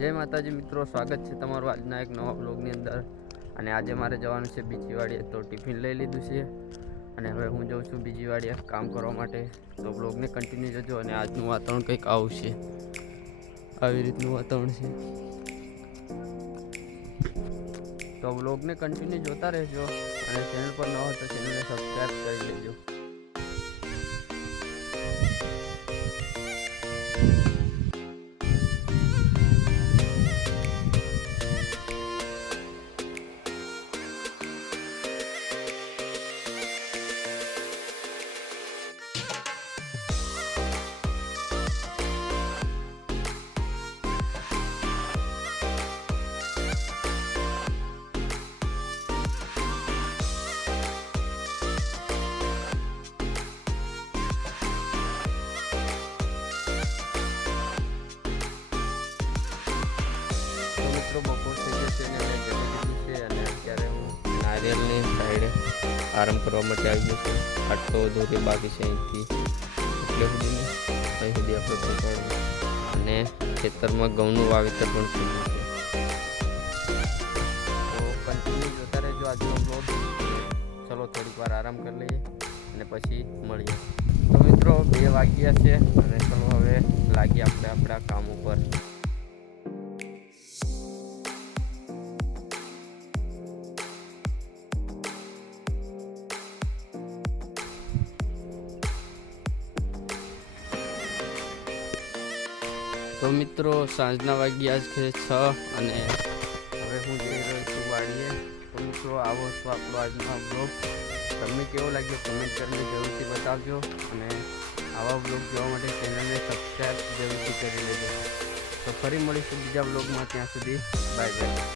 जय माताजी मित्रों, स्वागत है तमारू आजना एक नवा ब्लॉगनी अंदर। અને આજે મારે જવાનું છે બીજી વાડીએ, તો ટિફિન લઈ લીધું છે અને હવે હું જાઉં છું બીજી વાડીએ કામ કરવા માટે। તો બ્લોગને કન્ટિન્યુ કરજો અને આજનું વાતાવરણ કંઈક આવું છે, આવી રીતનું વાતાવરણ છે। તો બ્લોગને કન્ટિન્યુ જોતા રહેજો અને ચેનલ પર ન હોય તો ચેનલને સબસ્ક્રાઈબ કરી લેજો। બપોર થઈ ગયો છે અને મેં જમી લીધું છે અને અત્યારે હું નારિયેળની સાઈડે આરામ કરવા માટે આવી ગયો છું। આટલો દોરી બાકી છે અહીંથી એટલે સુધીને અહીં સુધી આપણે પહોંચાડવું અને ખેતરમાં ઘઉંનું વાવેતર પણ થઈ ગયું છે। તો કન્ટિન્યુ જોતા રહેજો આજનો બ્લોગ। ચલો થોડીક વાર આરામ કરી લઈએ અને પછી મળીએ। તો મિત્રો 2 વાગ્યા છે અને ચલો હવે લાગીએ આપણે આપણા કામ ઉપર। तो मित्रों सांजना वाग्या છે 6 અને હવે હું જઈ રહ્યો છું વાડીએ। તો મિત્રો આવો છો આપણો આજનો બ્લોગ। તમને કેવો લાગ્યો કમેન્ટ કરીને જરૂરથી બતાવજો અને આવા બ્લોગ જોવા માટે ચેનલને સબસ્ક્રાઈબ જરૂરથી કરી લેજો। તો ફરી મળીશું બીજા બ્લોગમાં, ત્યાં સુધી બાય બાય।